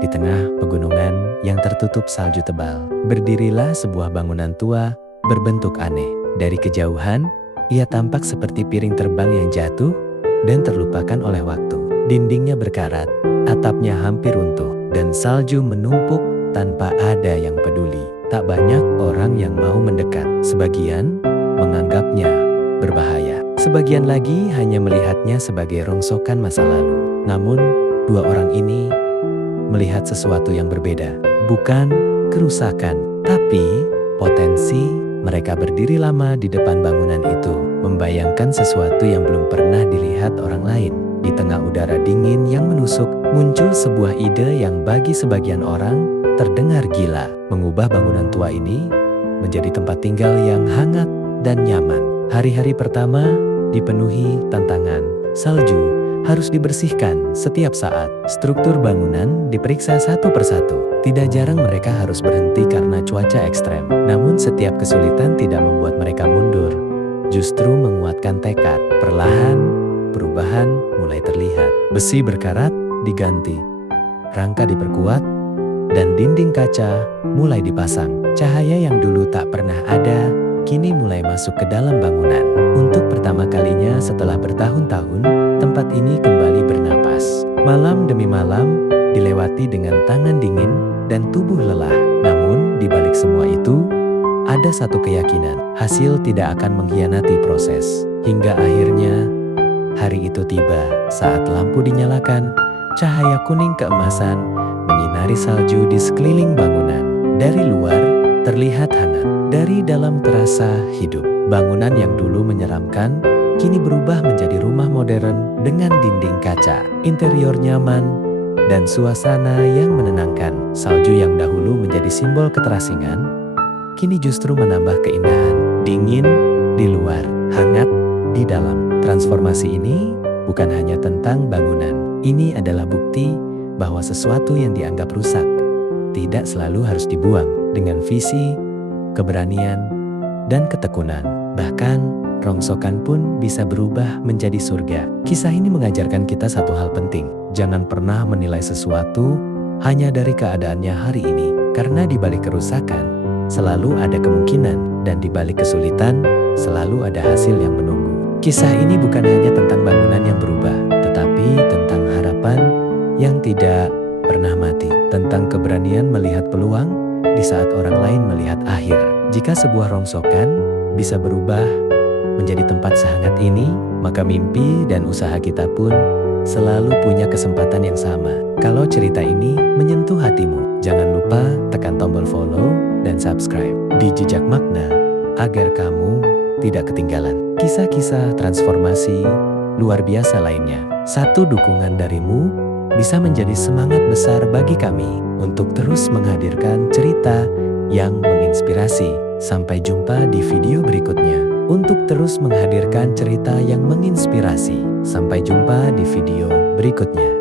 Di tengah pegunungan yang tertutup salju tebal, berdirilah sebuah bangunan tua berbentuk aneh. Dari kejauhan, ia tampak seperti piring terbang yang jatuh dan terlupakan oleh waktu. Dindingnya berkarat, atapnya hampir runtuh, dan salju menumpuk tanpa ada yang peduli. Tak banyak orang yang mau mendekat. Sebagian menganggapnya berbahaya. Sebagian lagi hanya melihatnya sebagai rongsokan masa lalu. Namun, dua orang ini melihat sesuatu yang berbeda. Bukan kerusakan, tapi potensi. Mereka berdiri lama di depan bangunan itu, membayangkan sesuatu yang belum pernah dilihat orang lain. Di tengah udara dingin yang menusuk, muncul sebuah ide yang bagi sebagian orang terdengar gila. Mengubah bangunan tua ini menjadi tempat tinggal yang hangat dan nyaman. Hari-hari pertama dipenuhi tantangan. Salju harus dibersihkan setiap saat. Struktur bangunan diperiksa satu persatu. Tidak jarang mereka harus berhenti karena cuaca ekstrem. Namun setiap kesulitan tidak membuat mereka mundur. Justru menguatkan tekad. Perlahan, perubahan mulai terlihat. Besi berkarat diganti. Rangka diperkuat, dan dinding kaca mulai dipasang. Cahaya yang dulu tak pernah ada, kini mulai masuk ke dalam bangunan. Untuk pertama kalinya setelah bertahun-tahun, tempat ini kembali bernapas. Malam demi malam dilewati dengan tangan dingin dan tubuh lelah. Namun di balik semua itu, ada satu keyakinan. Hasil tidak akan mengkhianati proses. Hingga akhirnya, hari itu tiba. Saat lampu dinyalakan, cahaya kuning keemasan menyinari salju di sekeliling bangunan. Dari luar terlihat hangat, dari dalam terasa hidup. Bangunan yang dulu menyeramkan, kini berubah menjadi rumah modern dengan dinding kaca. Interior nyaman dan suasana yang menenangkan. Salju yang dahulu menjadi simbol keterasingan, kini justru menambah keindahan. Dingin di luar, hangat di dalam. Transformasi ini bukan hanya tentang bangunan. Ini adalah bukti bahwa sesuatu yang dianggap rusak tidak selalu harus dibuang. Dengan visi, keberanian, dan ketekunan, bahkan rongsokan pun bisa berubah menjadi surga. Kisah ini mengajarkan kita satu hal penting. Jangan pernah menilai sesuatu hanya dari keadaannya hari ini. Karena di balik kerusakan selalu ada kemungkinan, dan di balik kesulitan selalu ada hasil yang menunggu. Kisah ini bukan hanya tentang bangunan yang berubah, tetapi tentang harapan yang tidak pernah mati. Tentang keberanian melihat peluang di saat orang lain melihat akhir. Jika sebuah rongsokan bisa berubah menjadi tempat sehangat ini, maka mimpi dan usaha kita pun selalu punya kesempatan yang sama. Kalau cerita ini menyentuh hatimu, jangan lupa tekan tombol follow dan subscribe di Jejak Makna agar kamu tidak ketinggalan kisah-kisah transformasi luar biasa lainnya. Satu dukungan darimu bisa menjadi semangat besar bagi kami untuk terus menghadirkan cerita yang menginspirasi. Sampai jumpa di video berikutnya untuk terus menghadirkan cerita yang menginspirasi. Sampai jumpa di video berikutnya.